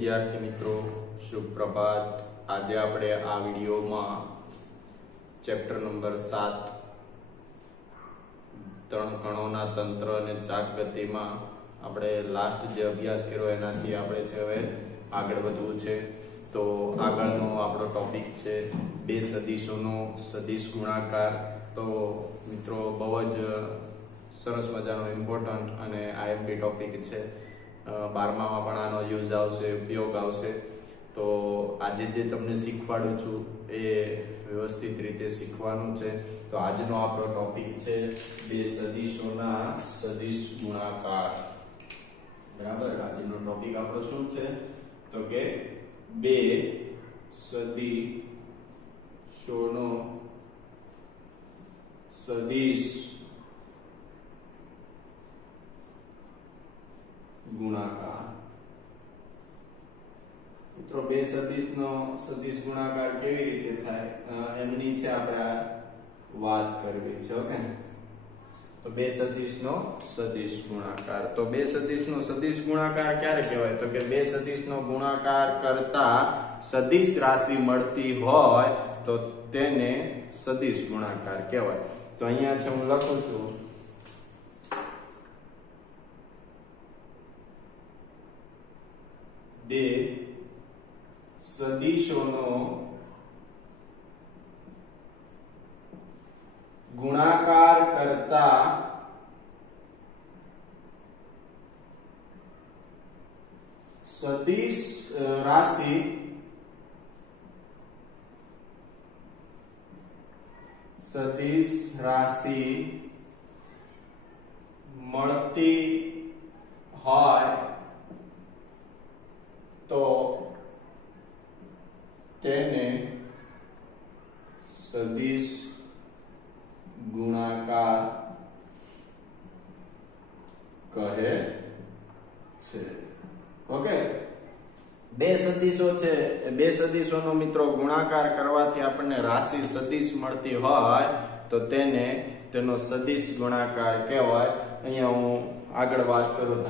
વિદ્યાર્થી મિત્રો, શુભ પ્રભાત। આજે આપણે આ વિડીયોમાં ચેપ્ટર નંબર 7 ત્રણ કણોના તંત્ર અને ચાક ગતિમાં આપણે લાસ્ટ જે અભ્યાસ કર્યો એનાથી આપણે જે હવે આગળ વધવું છે। તો આગળનો આપણો ટોપિક છે બે સદિશોનો સદિશ ગુણાકાર। તો મિત્રો બહુ જ સરસ મજાનો ઇમ્પોર્ટન્ટ અને આઈએમપી ટોપિક છે। 12માં પણ આનો યુઝ આવશે, ઉપયોગ આવશે। તો આજે જે તમને શીખવાડું છું એ વ્યવસ્થિત રીતે શીખવાનું છે। તો આજનો આપણો ટોપિક છે બે સદિશોના સદિશ ગુણાકાર। બરાબર, આજનો ટોપિક આપણો શું છે? તો કે બે સદિશોનો સદિશ ગુણાકાર। મિત્રો બે સદિશનો સદિશ ગુણાકાર કેવી રીતે થાય એમની છે આપણે વાત કરવી છે। ઓકે, તો બે સદિશનો સદિશ ગુણાકાર। તો બે સદિશનો સદિશ ગુણાકાર ક્યારે કહેવાય? તો કે બે સદિશનો ગુણાકાર કરતા સદિશ રાશિ મળતી હોય તો તેને સદિશ ગુણાકાર કહેવાય। તો અહીંયા છે હું લખું છું બે સદિશોનો ગુણાકાર કરતા સદિશ રાશિ મળતી હોય તો તેને સદિશ ગુણાકાર કહે છે। ઓકે, બે સદિશો છે, બે સદિશોનો મિત્રો ગુણાકાર કરવાથી આપણને રાશિ સદિશ મળતી હોય તો તેને તેનો સદિશ ગુણાકાર કહેવાય। અહીંયા હું આગળ વાત કરું।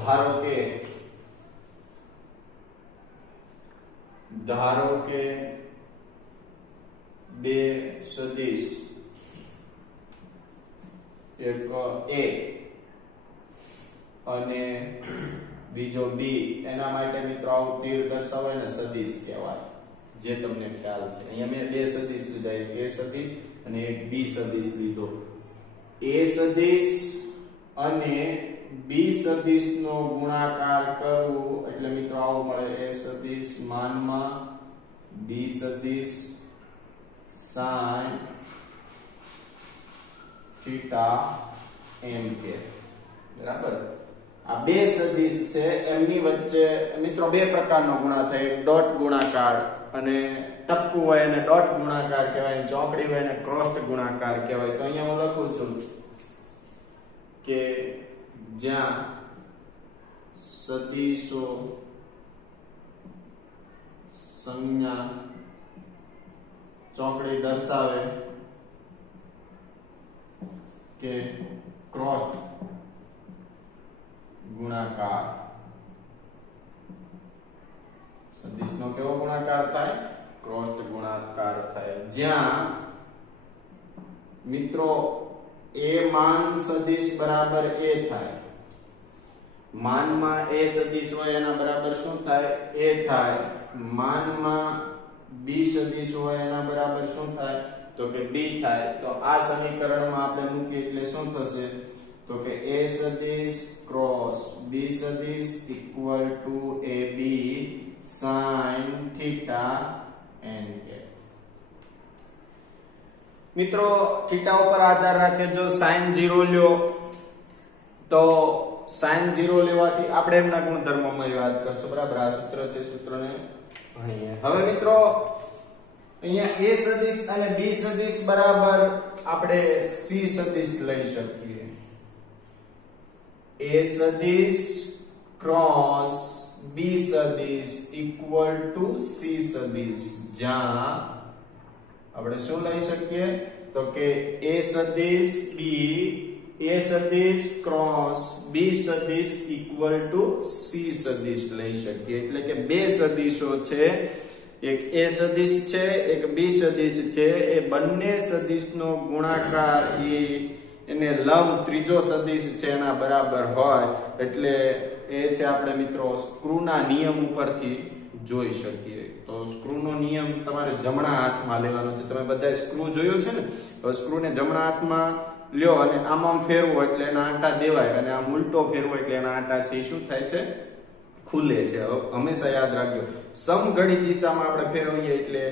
ધારો કે બે સદિશ, એક A અને બીજો B, એના માટે મિત્રો આવું તીર દર્શાવાય ને સદિશ કહેવાય, જે તમને ખ્યાલ છે। અહીંયા મેં બે સદિશ લીધા, એક A સદિશ અને એક B સદિશ લીધો। A સદિશ અને B સદિશનો ગુણાકાર કરવું એટલે મિત્રો આવો મળે, A સદિશ માનમાં B સદિશ sin થીટા m કે। બરાબર, આ બે સદિશ છે, એમની વચ્ચે મિત્રો બે પ્રકારનો ગુણા થાય, એક ડોટ ગુણાકાર અને ટપકું હોય એને ડોટ ગુણાકાર કહેવાય, ચોકડી હોય એને ક્રોસ ગુણાકાર કહેવાય। તો અહીંયા હું લખું છું કે જ્યાં સદિશો સંજ્ઞા ચોકડી દર્શાવે કે ક્રોસ ગુણાકાર, સદિશનો કેવો ગુણાકાર થાય? ક્રોસ ગુણાકાર થાય। જ્યાં મિત્રો A માન સદિશ બરાબર A થાય, માનમાં A સદિશ હોય એના બરાબર શું થાય? A થાય। માનમાં B સદિશ હોય એના બરાબર શું થાય? તો કે B થાય। તો આ સમીકરણમાં આપણે મૂકીએ એટલે શું થશે? તો કે A સદિશ ક્રોસ B સદિશ equal two AB sin theta n કે। મિત્રો થીટા ઉપર આધાર રાખે, જો sin 0 લ્યો તો sin 0 લેવાથી આપણે એમના ગુણધર્મોમાં યાદ કરશો। બરાબર, આ સૂત્ર છે, સૂત્રને ભણીએ। હવે મિત્રો અહીંયા A સદિશ અને B સદિશ બરાબર આપણે C સદિશ લઈ શકીએ। A સદિશ ક્રોસ B સદિશ ઇક્વલ ટુ C સદિશ, જ્યાં આપણે શું લઈ શકીએ? તો કે A સદિશ B a સદિશ ક્રોસ b સદિશ ઇક્વલ ટુ c સદિશ લઈ શકીએ એટલે કે બે સદિશો છે એક a સદિશ છે એક b સદિશ છે એ બંને સદિશનો ગુણાકાર એને લંબ ત્રીજો સદિશ છે એના બરાબર હોય એટલે એ છે આપણે મિત્રો સ્ક્રૂના નિયમ ઉપરથી જોઈ શકીએ તો સ્ક્રૂનો નિયમ તમારે જમણા હાથમાં લેવાનો છે તમે બધાએ સ્ક્રૂ જોયો છે ને હવે સ્ક્રૂને જમણા હાથમાં લ્યો અને આમ ફેરવો એટલે એના આંટા દેવાય અને આમ ઉલટો ફેરવો એટલે એના આંટા છે શું થાય છે ખુલે છે હંમેશા યાદ રાખજો સમઘડી દિશામાં આપણે ફેરવીએ એટલે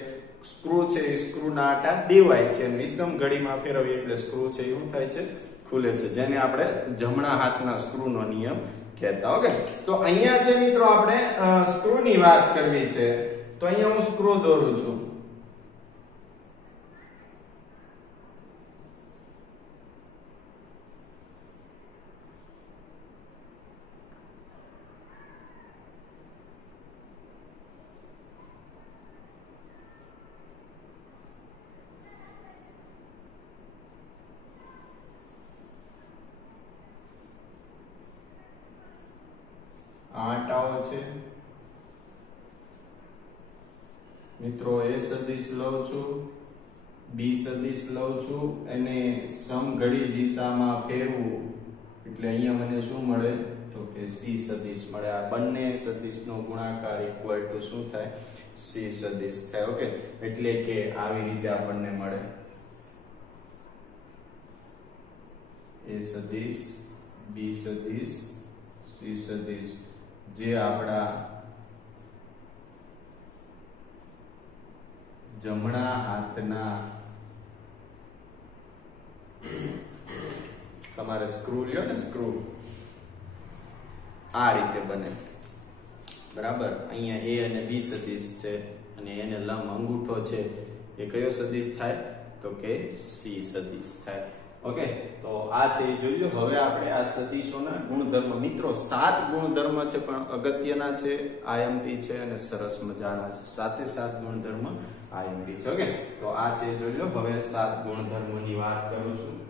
સ્ક્રૂ છે એ સ્ક્રૂના આંટા દેવાય છે અને વિષમ ઘડીમાં ફેરવીએ એટલે સ્ક્રૂ છે એ શું થાય છે ખુલે છે જેને આપણે જમણા હાથના સ્ક્રૂનો નિયમ કહેતા ઓકે તો અહીંયા છે મિત્રો આપણે સ્ક્રૂની વાત કરવી છે તો અહીંયા હું સ્ક્રૂ દોરું છું આંટાઓ છે મિત્રો a સદિશ લઉં છું b સદિશ લઉં છું અને સમઘડી દિશામાં ફેરવું એટલે અહીંયા મને શું મળે તો કે c સદિશ મળે આ બંને સદિશનો ગુણાકાર ઇક્વલ ટુ શું થાય c સદિશ થાય ઓકે એટલે કે આવી રીતે આપણને મળે a સદિશ b સદિશ c સદિશ જે આપણા જમણા હાથના તમારે સ્ક્રૂ લ્યો ને સ્ક્રૂ આ રીતે બને બરાબર અહીંયા a અને b સદિશ છે અને એને લંબ અંગૂઠો છે એ કયો સદિશ થાય તો કે c સદિશ થાય ઓકે તો આ છે એ જોઈ લો હવે આપણે આ સદિશોના ગુણધર્મ મિત્રો 7 ગુણધર્મ છે પણ અગત્યના છે આઈએમપી છે અને સરસ મજાના છે સાથે 7 ગુણધર્મ આઈએમપી છે ઓકે તો આ છે જોઈ લો હવે 7 ગુણધર્મોની વાત કરું છું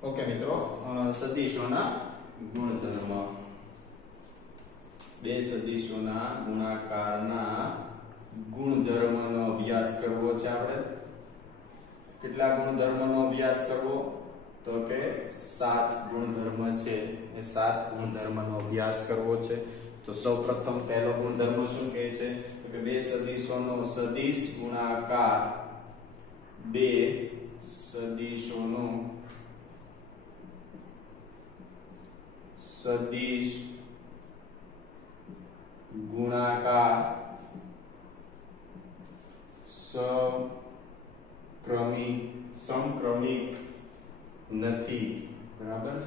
ઓકે મિત્રો સદિશોના ગુણધર્મ બે સદિશોના ગુણાકારના ગુણધર્મનો અભ્યાસ કરવો છે આપણે કેટલા ગુણધર્મનો અભ્યાસ કરવો તો કે 7 ગુણધર્મ છે એ 7 ગુણધર્મનો અભ્યાસ કરવો છે તો સૌપ્રથમ પહેલો ગુણધર્મ શું કહે છે તો કે બે સદિશોનો સદિશ ગુણાકાર બે સદિશોનો સદિશ ગુણાકાર સમક્રમિક નથી બરાબર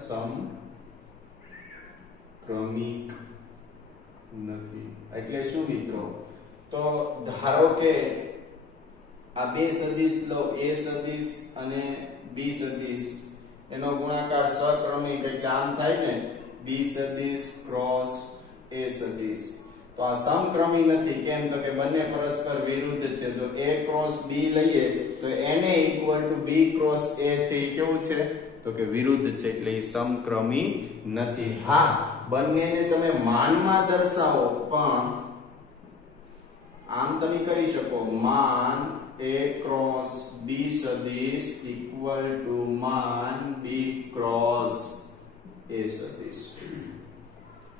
સમક્રમિક નથી એટલે શું મિત્રો તો ધારો કે આ બે સદિશ લો a સદિશ અને b સદિશ એનો ગુણાકાર સક્રમિક એટલે આમ થાય ને b સદિશ ક્રોસ a સદિશ તો આ સમક્રમી નથી કેમ તો કે બંને પરસ્પર વિરુદ્ધ છે જો a ક્રોસ b લઈએ તો na equal to b cross a છે એ કેવું છે તો કે વિરુદ્ધ છે એટલે એ સમક્રમી નથી હા બંનેને તમે માનમાં દર્શાવો પણ આમ તમે કરી શકો માન a ક્રોસ b સદિશ ઇક્વલ ટુ માન b ક્રોસ a સદિશ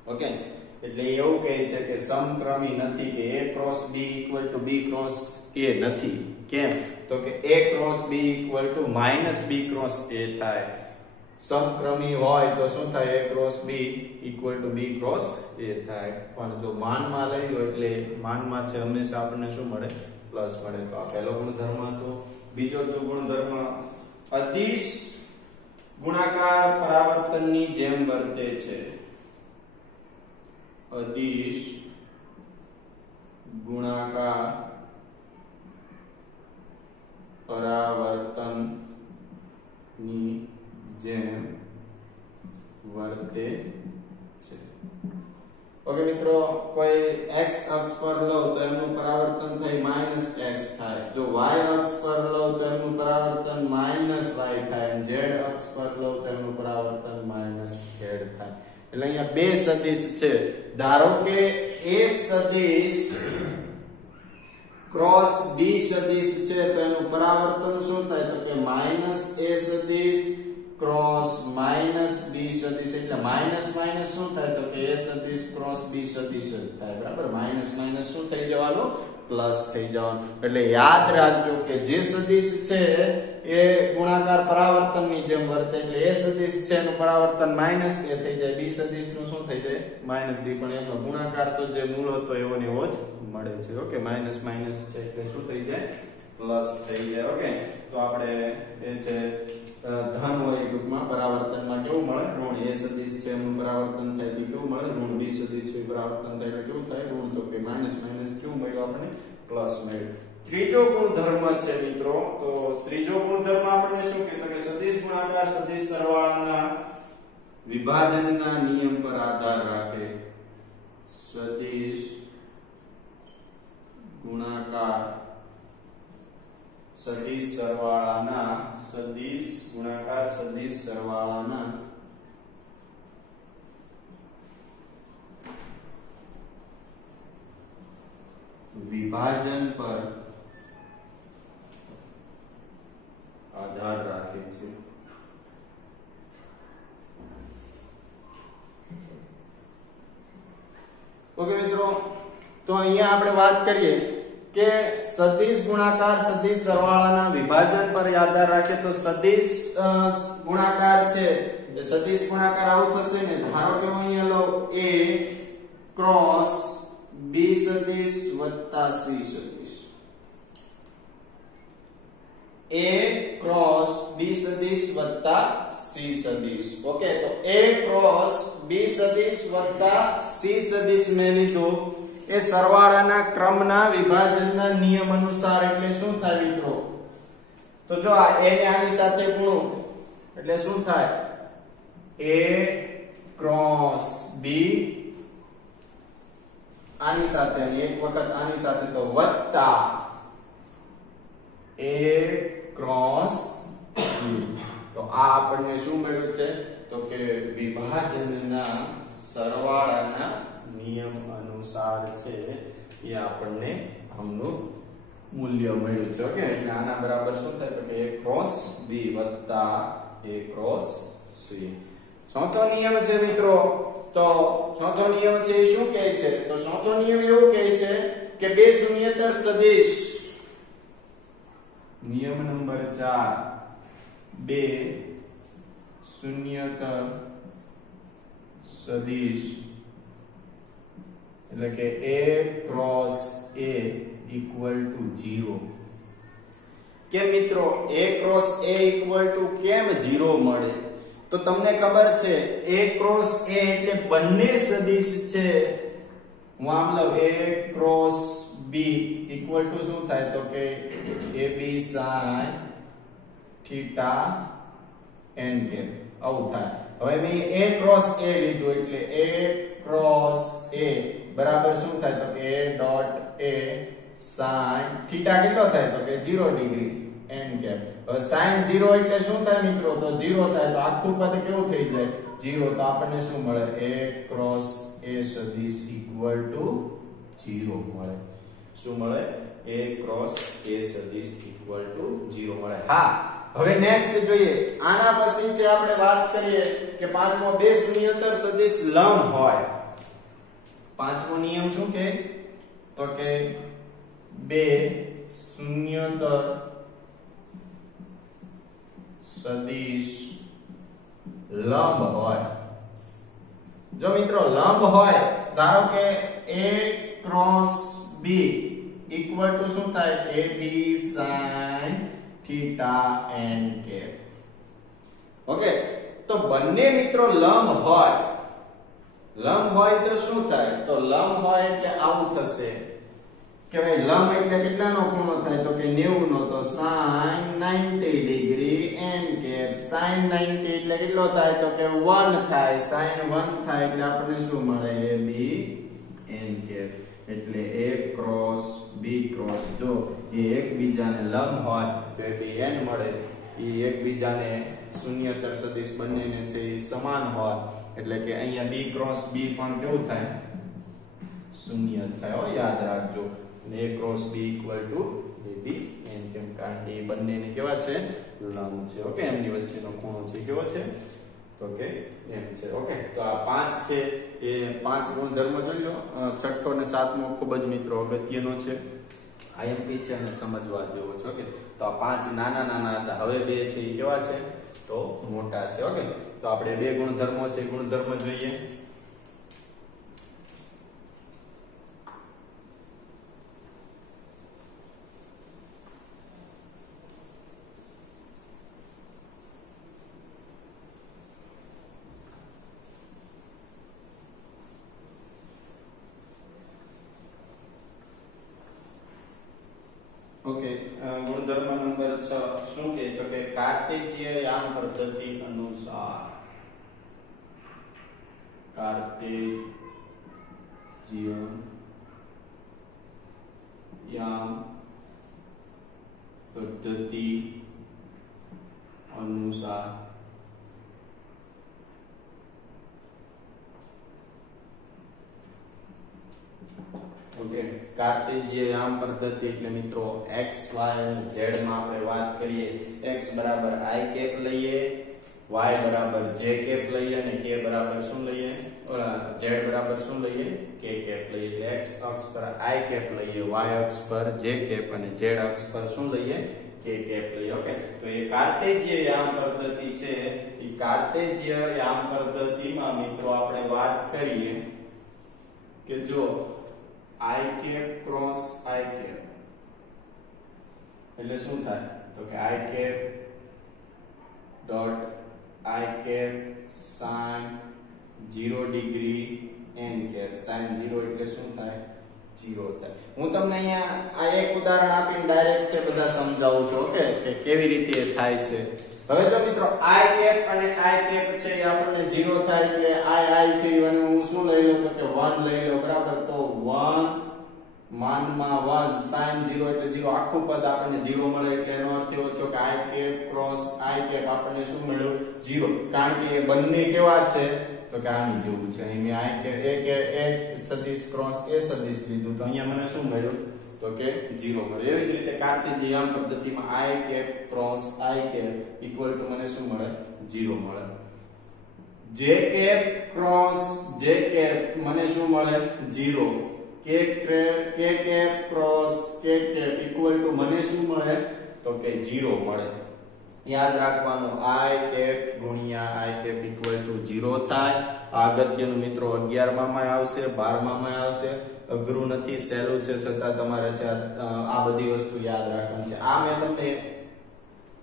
ઓકે એટલે એવું કહે છે કે સમક્રમી નથી કે a cross b equal two b cross a નથી કેમ તો કે a cross b equal two minus b cross a થાય સમક્રમી હોય તો શું થાય a cross b equal two b cross a થાય પણ જો માનમાં લઈ લો એટલે માનમાં છે હંમેશા આપણને શું મળે પ્લસ મળે તો આ પહેલો ગુણધર્મ હતો બીજો જો ગુણધર્મ અદિશ ગુણાકાર પરાવર્તનની જેમ વર્તે છે. અદિશ ગુણાકાર પરાવર્તનની જેમ વર્તે છે. ઓકે મિત્રો, કોઈ x અક્ષ પર લો તો એનું પરાવર્તન થાય -x થાય. જો y અક્ષ પર લો તો એનું પરાવર્તન -y થાય અને z અક્ષ પર લો તો એનું પરાવર્તન -z થાય. એટલે અહીંયા બે સદિશ છે. ધારો કે a સદિશ ક્રોસ b સદિશ છે તો એનું પરાવર્તન શું થાય તો કે -a સદિશ ક્રોસ -b સદિશ. એટલે માઈનસ માઈનસ શું થાય તો કે a સદિશ ક્રોસ b સદિશ જ થાય. બરાબર, માઈનસ માઈનસ શું થઈ જવાનું પ્લસ થઈ જવાનું. એટલે યાદ રાખજો કે જે સદિશ છે એ ગુણાકાર પરાવર્તનની જેમ વર્તે. એટલે a સદિશ છે એનું પરાવર્તન માઈનસ a થઈ જાય, b સદિશ નું શું થઈ જાય -b. પણ એનો ગુણાકાર તો જે મૂળ હતો એવો ને એવો જ મળે છે. ઓકે, માઈનસ માઈનસ છે એટલે શું થઈ જાય પ્લસ થઈ જાય. ઓકે, તો આપણે એ છે ધન હોય ટૂંકમાં પરાવર્તનમાં કેવું મળે ઋણ. a સદિશ છે એનું પરાવર્તન થાય તો કેવું મળે ઋણ, b સદિશ છે પરાવર્તન થાય એટલે કેવું થાય ઋણ. તો કે માઈનસ માઈનસ કેવું મળ્યું આપણને પ્લસ મળ્યું. ત્રીજો ગુણધર્મ છે મિત્રો, તો ત્રીજો ગુણધર્મ આપણને શું કહેતો કે સદિશ ગુણાકાર સદિશ સરવાળાના વિભાજનના નિયમ પર આધાર રાખે. સદિશ ગુણાકાર સદિશ સરવાળાના સદિશ ગુણાકાર સદિશ સરવાળાના વિભાજન પર આધાર રાખે છે. ઓકે મિત્રો, તો અહીંયા આપણે વાત કરીએ કે સદિશ ગુણાકાર સદિશ સરવાળાના વિભાજન પર આધાર રાખે. તો સદિશ ગુણાકાર છે એ સદિશ ગુણાકાર આવું થશે ને. ધારો કે હું અહીંયા લઉં a ક્રોસ b સદિશ વત્તા c સદિશ. a ક્રોસ b સદિશ વત્તા c સદિશ. ઓકે, તો a ક્રોસ b સદિશ વત્તા c સદિશ મેં લીધું એ સરવાળાના ક્રમના વિભાજનના નિયમ અનુસાર. એટલે શું થાય મિત્રો, તો જો આ a ને આની સાથે ગુણો એટલે શું થાય a ક્રોસ b આની સાથે અને એક વખત આની સાથે તો વત્તા a ક્રોસ b. તો આ આપણને શું મળ્યું છે તો કે વિભાજનના સરવાળાના નિયમ અનુસાર છે એ આપણને આમનું મૂલ્ય મળ્યું છે. ઓકે, એટલે આના બરાબર શું થાય તો કે a ક્રોસ b વત્તા a ક્રોસ c. ચોથો નિયમ છે મિત્રો, તો ચોથો નિયમ છે એ શું કહે છે તો ચોથો નિયમ એવું કહે છે કે બે શૂન્યતર સદિશ. નિયમ નંબર 4, બે શૂન્યતર સદિશ એટલે કે a cross a equal to 0. કેમ મિત્રો a cross a equal to કેમ 0 મળે? તો તમને ખબર છે a ક્રોસ a એટલે બંને સદિશ છે. હું આમ લઉં a cross b equal to શું થાય તો કે ab sin theta n cap આવું થાય. હવે મેં a ક્રોસ a લીધું એટલે a ક્રોસ a બરાબર શું થાય તો કે a dot a sin theta કેટલો થાય તો કે 0 ડિગ્રી n કેપ. હવે sin 0 એટલે શું થાય મિત્રો તો 0 થાય તો આખું પદ કેવું થઈ જાય 0. તો આપણને શું મળે a ક્રોસ a સદિશ ઇક્વલ ટુ 0 મળે. શું મળે a ક્રોસ a સદિશ ઇક્વલ ટુ 0 મળે. હા, હવે નેક્સ્ટ જોઈએ. આના પછી છે આપણે વાત કરીએ કે પાંચમો બે શૂન્યતર સદિશ લંબ હોય. પાંચમો નિયમ શું કે તો કે બે શૂન્યતર સદિશ લંબ હોય. જો મિત્રો લંબ હોય ધારો કે a cross b equal to શું થાય ab sin theta N cap. Okay, તો બંને મિત્રો લંબ હોય તો શું થાય? તો લંબ હોય એટલે આવું થશે કે ભાઈ લંબ એટલે કેટલાનો ખૂણો થાય? તો કે 90 નો. તો sin 90 degree n cap. sin 90 એટલે કેટલો થાય? તો કે 1 થાય. sin 1 થાય એટલે આપણને શું મળે? ab n cap. એટલે a ક્રોસ b ક્રોસ. જો એ એકબીજાને લંબ હોય તો ab n મળે. એ એકબીજાને શૂન્યતર સદિશ બંનેને છે એ સમાન હોય એટલે કે અહીંયા b ક્રોસ b પણ કેવું થાય? શૂન્ય થાય. યાદ રાખજો. a cross b equal two ab n કેમ? કારણ કે એ બંનેને કેવા છે? લંબ છે. ઓકે, એમની વચ્ચેનો ખૂણો છે કેવો છે? તો કે એમ છે. ઓકે, તો આ 5 છે એ 5 ગુણધર્મ જોઈ લો. છઠ્ઠો અને સાતમો ખૂબ જ મિત્રો અગત્યનો છે, IMP છે અને સમજવા જેવો છે. ઓકે, તો આ 5 નાના હતા, હવે 2 છે એ કેવા છે? તો મોટા છે. ઓકે, તો આપણે 2 ગુણધર્મો છે, ગુણધર્મ જોઈએ. ઓકે, ગુણધર્મ નંબર 6 શું કહે? તો કે કાર્ટેશિયન યામ પદ્ધતિ અનુસાર કાર્ટેશિયન યામ પદ્ધતિ અનુસાર ઓકે, કાર્ટેશિયન યામ પદ્ધતિ એટલે મિત્રો x y અને z માં આપણે વાત કરીએ. x બરાબર i કેપ લઈએ, y બરાબર j કેપ લઈએ અને k બરાબર શું લઈએ? z બરાબર શું લઈએ? k કેપ લઈએ. એટલે x અક્ષ પર i કેપ લઈએ, y અક્ષ પર j કેપ અને z અક્ષ પર શું લઈએ? k કેપ લઈએ. ઓકે, તો એ કાર્ટેશિયન યામ પદ્ધતિ છે. એ કાર્ટેશિયન યામ પદ્ધતિમાં મિત્રો આપણે વાત કરીએ કે જો i cap cross i cap એટલે શું થાય? તો કે i cap dot i cap sin 0 degree n cap. sin 0 એટલે શું થાય? 0 થાય. હું તમને અહીંયા આ એક ઉદાહરણ આપીને ડાયરેક્ટ છે બધા સમજાવું છું. ઓકે, કે કેવી રીતે થાય છે. હવે જો મિત્રો i કેપ અને i કેપ છે એ આપણને 0 થાય એટલે i છે અને હું શું લઈ લઉં? તો કે 1 લઈ લો. બરાબર, તો 1 માનમાં 1 sin 0 એટલે 0 આખું પદ આપણને 0 મળે. એટલે એનો અર્થ એવો થયો કે i cap cross i cap આપણને શું મળ્યું? 0. કારણ કે એ બંને કેવા છે? તો કે આની જેવું છે. અહીં મેં i કેપ a સદિશ ક્રોસ a સદિશ લીધું તો અહીંયા મને શું મળ્યું? તો કે 0 મળે. એવી જ રીતે કાર્ટેશિયન યામ પદ્ધતિમાં i cap cross i cap equal to મને શું મળે? 0 મળે. j cap cross j cap મને શું મળે? 0. k cap cross k cap equal to મને શું મળે? તો કે 0 મળે. યાદ રાખવાનું i કેપ ગુણ્યા i કેપ ઇક્વલ ટુ 0 થાય. આ અગત્યનું મિત્રો 11 માં આવશે, 12 માં આવશે. અઘરું નથી, સહેલું છે, છતાં તમારે છે આ બધી વસ્તુ યાદ રાખવાની છે. આ મેં તમને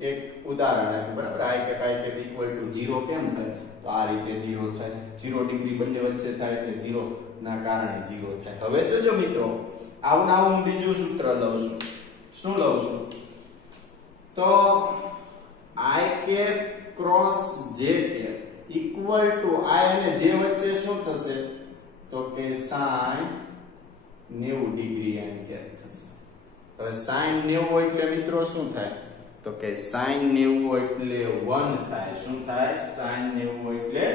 એક ઉદાહરણ આપ્યું. બરાબર, i કેપ ઇક્વલ ટુ 0 કેમ થાય? તો આ રીતે 0 થાય. 0 ડિગ્રી બંને વચ્ચે થાય એટલે 0 ના કારણે 0 થાય. હવે જોજો મિત્રો, આવું હું બીજું સૂત્ર લઉં છું. શું લઉં છું? તો i cap cross j cap equal to i અને j વચ્ચે શું થશે? તો કે sin 90 ડિગ્રી n કેપ થશે. હવે sin 90 એટલે મિત્રો શું થાય? તો કે sin 90 એટલે 1 થાય. શું થાય? sin 90 એટલે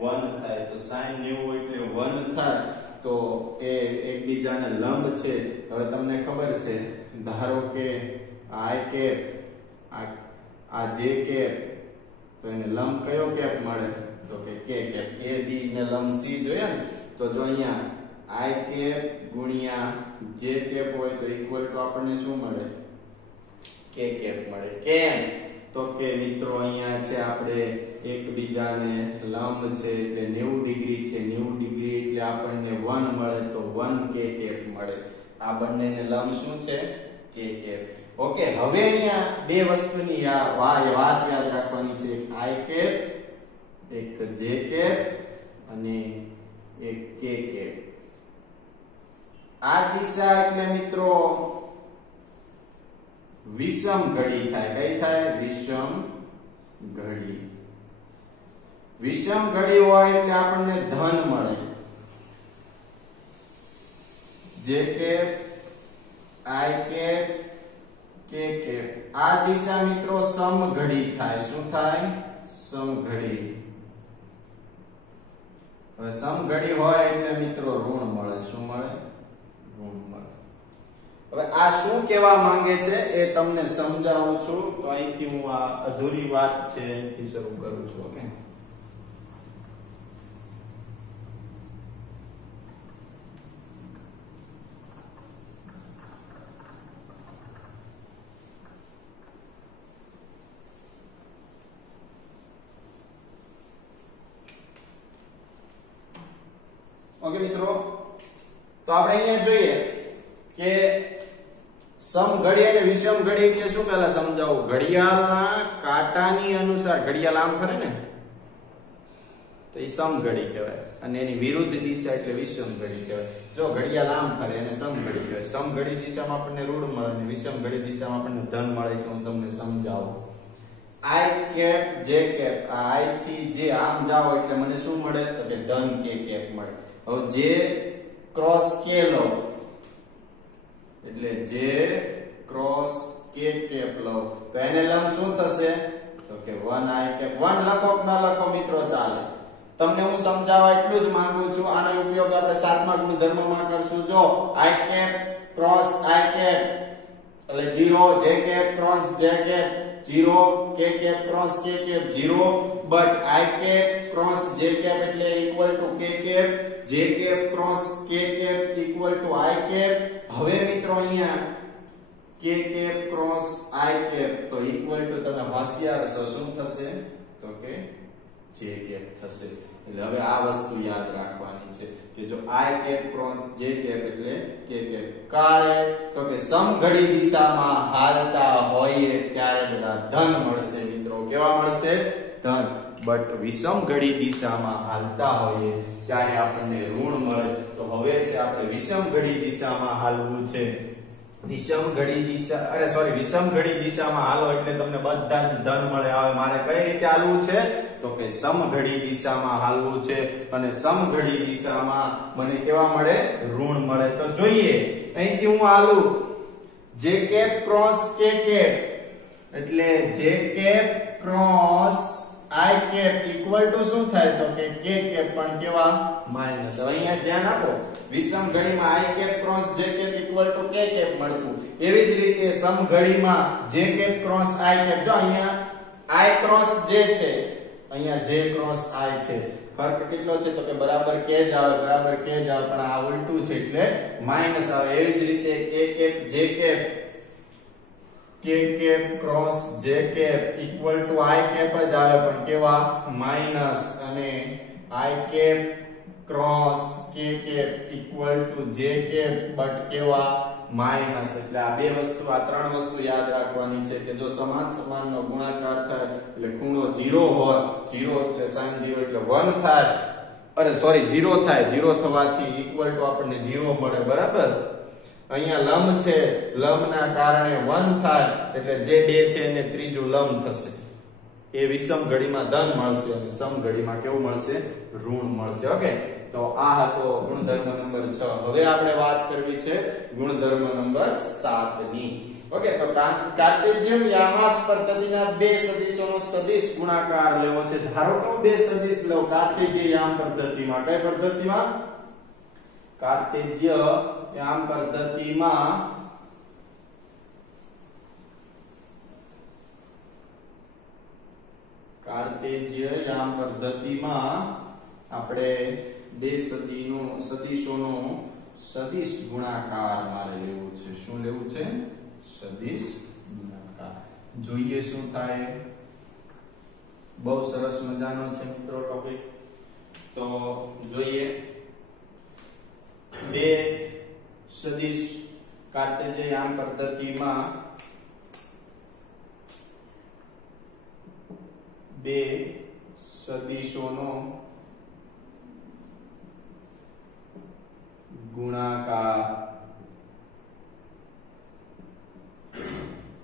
1 થાય. તો sin 90 એટલે 1 થાય તો એ એકબીજાને લંબ છે. હવે તમને ખબર છે, ધારો કે i કેપ આ j કેપ, તો એને લંબ કયો કેપ મળે? તો કે k કેપ. a b ને લંબ c જોયા ને, તો જો અહીંયા i કેપ ગુણ્યા j કેપ હોય તો ઇક્વલ ટુ આપણને શું મળે? k કેપ મળે. કેમ? તો કે મિત્રો અહીંયા છે આપણે એકબીજાને લંબ છે એટલે 90 ડિગ્રી છે. 90 ડિગ્રી એટલે આપણને 1 મળે તો 1 k કેપ મળે. આ બંનેને લંબ શું છે? k cap. ઓકે, હવે અહીંયા બે વસ્તુની વાત યાદ રાખવાની છે, એક આઈ કેપ, એક જે કેપ અને એક કે કેપ. આ દિશા એટલે મિત્રો વિષમ ઘડી થાય. કઈ થાય? વિષમ ઘડી. વિષમ ઘડી હોય એટલે આપણને ધન મળે. J cap, I cap, K cap. આ દિશા મિત્રો સમઘડી થાય. શું થાય? સમઘડી. હવે સમઘડી હોય એટલે મિત્રો ઋણ મળે. શું મળે? ઋણ મળે. હવે આ શું કહેવા માંગે છે એ તમને સમજાવું છું. તો અહીંથી હું આ અધૂરી વાત છે અહીંથી શરૂ કરું છું. ઓકે, ઓકે મિત્રો, તો આપણે અહીંયા જોઈએ કે સમઘડી અને વિષમ ઘડી એટલે શું પહેલા સમજાવું. ઘડિયાળના કાંટાની અનુસાર ઘડિયાળ આમ ફરે ને તો એ સમઘડી કહેવાય અને એની વિરુદ્ધ દિશા એટલે વિષમ ઘડી કહેવાય. જો ઘડિયાળ આમ ફરે એને સમઘડી કહેવાય. સમઘડી દિશામાં આપણને ઋણ મળે અને વિષમ ઘડી દિશામાં આપણને ધન મળે. કે હું તમને સમજાવું. આઈ કેપ, જે કેપ, આ આઈ થી જે આમ જાવ એટલે મને શું મળે? તો કે ધન કે કેપ મળે. હવે જે ક્રોસ કે લો એટલે જે ક્રોસ કે કેપ લો તો એને લંબ શું થશે? તો કે 1 આઈ કેપ. 1 લખો કે ના લખો મિત્રો ચાલે. તમને હું સમજાવવા એટલું જ માંગુ છું. આનો ઉપયોગ આપણે 7મા ગુણધર્મમાં કરશું. જો I cap cross I cap એટલે 0, J cap cross J cap 0, K cap cross K cap 0, but I cap cross J cap એટલે equal to K cap, J cap cross K cap equal to I cap. હવે મિત્રો અહીંયા K cap cross I cap તો equal to, તમે હોશિયાર છો, શું થશે? તો કે જે કેપ થશે. એટલે હવે આ વસ્તુ યાદ રાખવાની છે કે જો I cap cross J cap એટલે કે કેપ. કારણ તો કે સમઘડી દિશામાં હાલતા હોઈએ ત્યારે બધા ધન મળશે મિત્રો. કેવા મળશે? ધન. બટ વિષમ ઘડી દિશામાં હાલતા હોઈએ ત્યારે આપણને ઋણ મળે. તો હવે છે આપણે વિષમ ઘડી દિશામાં હાલવું છે. વિષમ ઘડી દિશામાં હાલો એટલે તમને બધા જ ધન મળે. હવે મારે કઈ રીતે હાલવું છે? તો કે સમઘડી દિશામાં હાલવું છે અને સમઘડી દિશામાં મને કેવા મળે? ઋણ મળે. તો જોઈએ અહીંથી હું હાલું જે કેપ ક્રોસ કે કેપ એટલે J cap cross I cap equal to શું થાય? તો કે કેપ પણ કેવા? માઈનસ. હવે અહીંયા ધ્યાન આપો, વિષમ ઘડીમાં I cap cross J cap equal to K cap મળતું. એવી જ રીતે સમઘડીમાં જે કેપ ક્રોસ આઈ કેપ. જો અહીંયા આઈ ક્રોસ જે છે, અહીંયા જે ક્રોસ આઈ છે, ફરક કેટલો છે? તો કે બરાબર કે જ આવે, બરાબર કે જ આવે, પણ આ ઉલટું છે એટલે માઈનસ આવે. એવી જ રીતે કે cap J cap, K cap cross J cap equal to I cap જ આવે પણ કેવા? માઈનસ. અને I cap cross K cap equal to J cap but કેવા? માઈનસ. એટલે આ બે વસ્તુ, આ ત્રણ વસ્તુ યાદ રાખવાની છે કે જો સમાન સમાનનો ગુણાકાર થાય એટલે ખૂણો 0 હોય, 0 એટલે sin 0 એટલે 1 થાય, અરે સોરી 0 થાય, 0 થવાથી ઇક્વલ ટુ આપણને 0 મળે. બરાબર. અહીંયા લંબ છે, લંબના કારણે 1 થાય એટલે જે બે છે એને ત્રીજું લંબ થશે. એ વિષમ ઘડીમાં ધન મળશે અને સમ ઘડીમાં કેવું મળશે? ઋણ મળશે. ઓકે, તો આ હતો ગુણધર્મ નંબર 6. હવે આપણે વાત કરવી છે ગુણધર્મ નંબર 7 ની. ઓકે, તો કાર્ટેશિયન યામાક્ષ પદ્ધતિના બે સદિશોનો સદિશ ગુણાકાર લેવો છે. ધારો કે હું બે સદિશ લઉં કાર્ટેશિયન યામ પદ્ધતિમાં. કઈ પદ્ધતિમાં? કાર્ટેશિયન યામ પદ્ધતિમાં આપણે બે સદિશોનો સદિશ ગુણાકાર મારે લેવું છે. શું લેવું છે? સદિશ ગુણાકાર. જોઈએ શું થાય. બહુ સરસ મજાનો છે મિત્રો ટોપિક. તો જોઈએ બે સદિશ કાર્ટેશિયન યામ પદ્ધતિમાં બે સદિશોનો ગુણાકાર.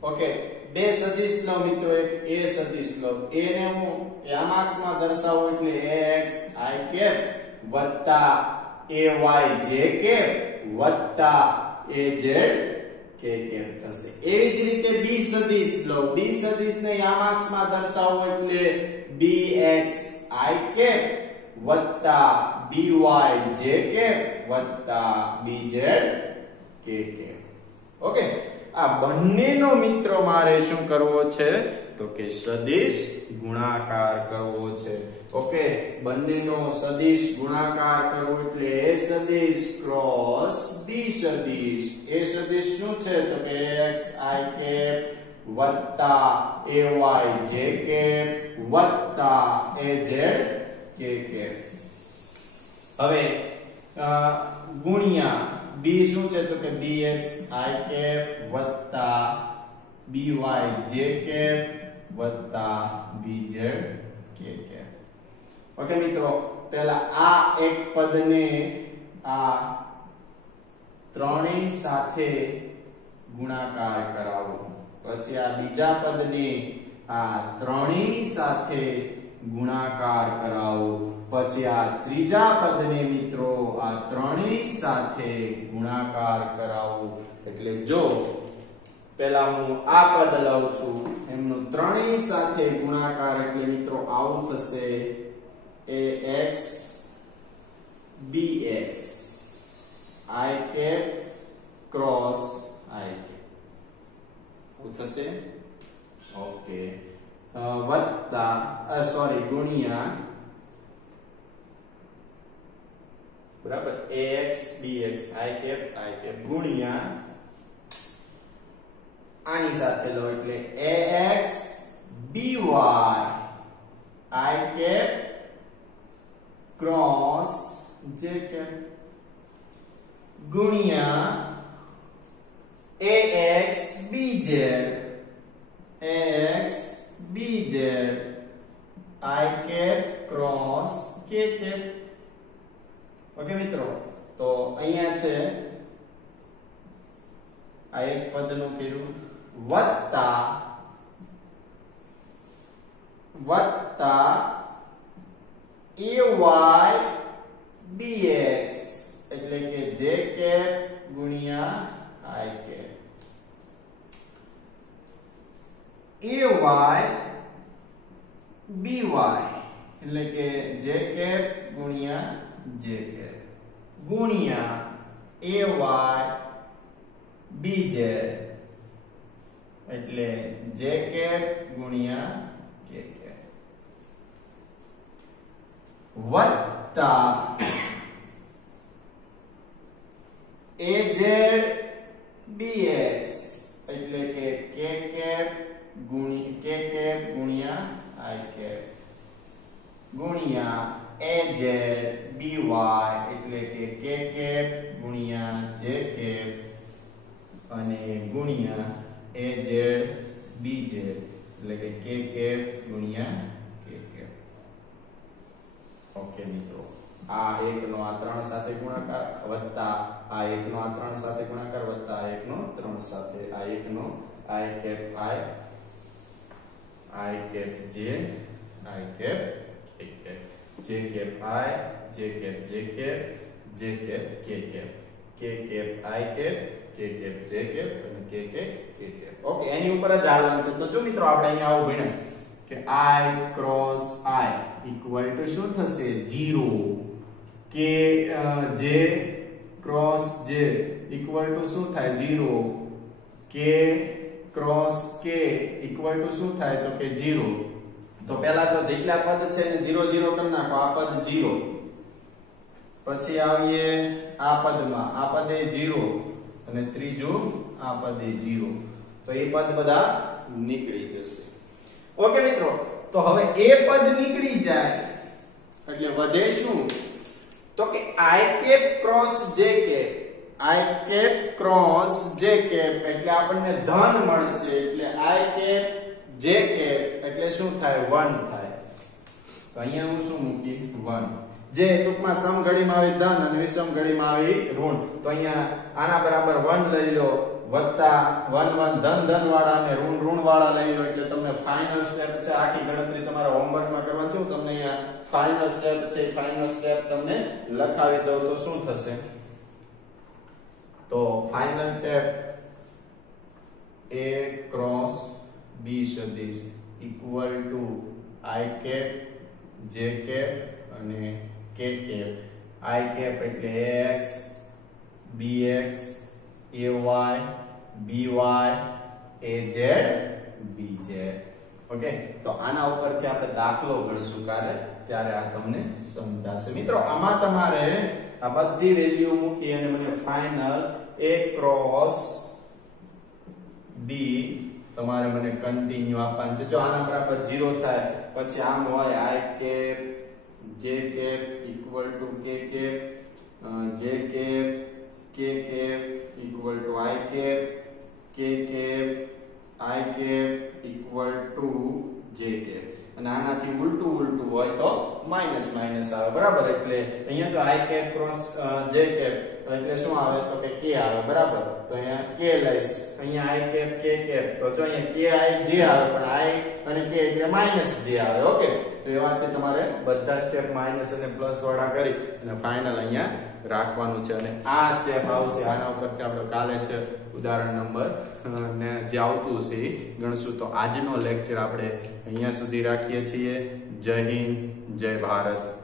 ઓકે, બે સદિશ લો મિત્રો. એક a સદિશ લો. a ને હું આ માર્ક્સ માં દર્શાવું એટલે ax I કેપ વત્તા ay j કેપ વત્તા az k કેપ થશે. એવી જ રીતે b સદિશ લો. b સદિશ ને આ માર્ક્સ માં દર્શાવું એટલે bx I કેપ વત્તા by j કેપ વત્તા bz k કેપ. ઓકે, આ બંનેનો મિત્રો મારે શું કરવો છે તો કે સદિશ ગુણાકાર કરવો છે. ઓકે, બંનેનો સદિશ ગુણાકાર કરવો એટલે a સદિશ ક્રોસ b સદિશ. a સદિશ શું છે તો કે ax I કેપ વત્તા ay j કેપ વત્તા az k કેપ. હવે ગુણ્યા b શું છે તો કે bx I કેપ વત્તા by j કેપ વત્તા bz k કેપ. ઓકે મિત્રો, પહેલા આ એક પદને આ ત્રણેય સાથે ગુણાકાર કરાવો. પછી આ બીજા પદને આ ત્રણેય સાથે ગુણાકાર કરાવો. પછી આ ત્રીજા પદને મિત્રો આ ત્રણેય સાથે ગુણાકાર કરાવો. એટલે જો પહેલા હું આ પદ લઉં છું એમનો ત્રણેય સાથે ગુણાકાર એટલે મિત્રો આવું થશે ax bx I cap cross I cap. શું થશે? ઓકે, વત્તા સોરી ગુણ્યા બરાબર ax bx I કેપ ગુણ્યા આની સાથે લો એટલે ax by I cap cross j cap ગુણ્યા ax bz I cap cross k cap. Okay મિત્રો, તો અહીંયા છે આ એક પદનું કર્યું વત્તા ay bx એટલે કે j કેપ ગુણ્યા I કેપ. ay by એટલે કે j કેપ ગુણ્યા j કેપ ગુણ્યા ay bz એટલે j કેપ ગુણ્યા k કેપ વત્તા az bx એટલે કે k કેપ ગુણ્યા I કેપ ગુણ્યા az by એટલે કે k કેપ ગુણ્યા j કેપ અને ગુણ્યા az bz એટલે કે k કેપ ગુણ્યા k કેપ. ઓકે મિત્રો, આ એકનો આ ત્રણ સાથે ગુણાકાર વત્તા આ એકનો આ ત્રણ સાથે ગુણાકાર વત્તા આ એકનો ત્રણ સાથે આ એકનો I cap I cap j I cap k cap j cap I j cap j cap j cap k cap k cap I cap k cap j cap અને k cap k cap. Okay, એની ઉપર જ હાલવાનું છે. તો જો મિત્રો આપણે અહીંયા આવું ભણ્યા કે I cross I equal to શું થશે 0. k j cross j equal to શું થાય 0. k cross k equal to શું થાય તો કે 0. તો પહેલા તો જેટલા પદ છે એને 0 0 કરી નાખો. આ પદ 0, પછી આવીએ આ પદમાં આ પદ એ 0 અને ત્રીજું આ પદ એ 0. તો એ પદ બધા નીકળી જશે. ઓકે મિત્રો, તો હવે એ પદ નીકળી જાય એટલે વધે શું તો કે I cap cross j cap I cap cross j cap એટલે આપણને ધન મળશે. એટલે I કેપ j કેપ એટલે શું થાય 1 થાય. તો અહીંયા હું શું મૂકી 1, જે ટૂંકમાં સમઘડીમાં આવી ધન અને વિષમ ઘડીમાં આવી ઋણ, તો અહીંયા આના બરાબર 1 લઈ લો વત્તા 1 1 ધન ધન વાળા અને ઋણ ઋણ વાળા લઈ લો, એટલે તમને ફાઇનલ સ્ટેપ છે. આખી ગણતરી તમારા હોમવર્કમાં કરવાની છે. હું તમને અહીંયા ફાઇનલ સ્ટેપ છે, ફાઇનલ સ્ટેપ તમને લખાવી દઉં તો શું થશે. તો final step A cross B સદિશ equal to I cap J cap અને K કેપ. I કેપ એટલે AX BX AY BY AZ BZ. Okay, તો આના ઉપરથી આપણે દાખલો ગણશું ત્યારે આ તમને સમજાશે. મિત્રો આમાં તમારે આ બધી વેલ્યુ મૂકી અને મને ફાઇનલ A ક્રોસ B તમારે મને કન્ટિન્યુ આપવાનું છે. જો આના બરાબર 0 થાય પછી આમ હોય I cap J cap equal to K cap J cap K cap equal to I cap K cap I cap equal to J cap, અને આનાથી ઉલટું હોય તો માઈનસ માઈનસ આવે. બરાબર, એટલે અહીંયા જો I cap cross J cap એટલે શું આવે તો કે K આવે. બરાબર, તો અહીંયા K લઈશ, અહીંયા I કેપ K કેપ, તો જો અહીંયા K I J આવે પણ I અને K એટલે માઈનસ J આવે. ઓકે, તો એવા છે તમારે બધા સ્ટેપ માઈનસ અને પ્લસ વાળા કરી અને ફાઇનલ અહીંયા રાખવાનું છે. અને આ સ્ટેપ આવશે આના ઉપરથી આપણે કાલે છે ઉદાહરણ નંબર ને જે આવતું છે એ ગણશું. તો આજનો લેક્ચર આપણે અહીંયા સુધી રાખીએ છીએ. જય હિન્દ, જય ભારત.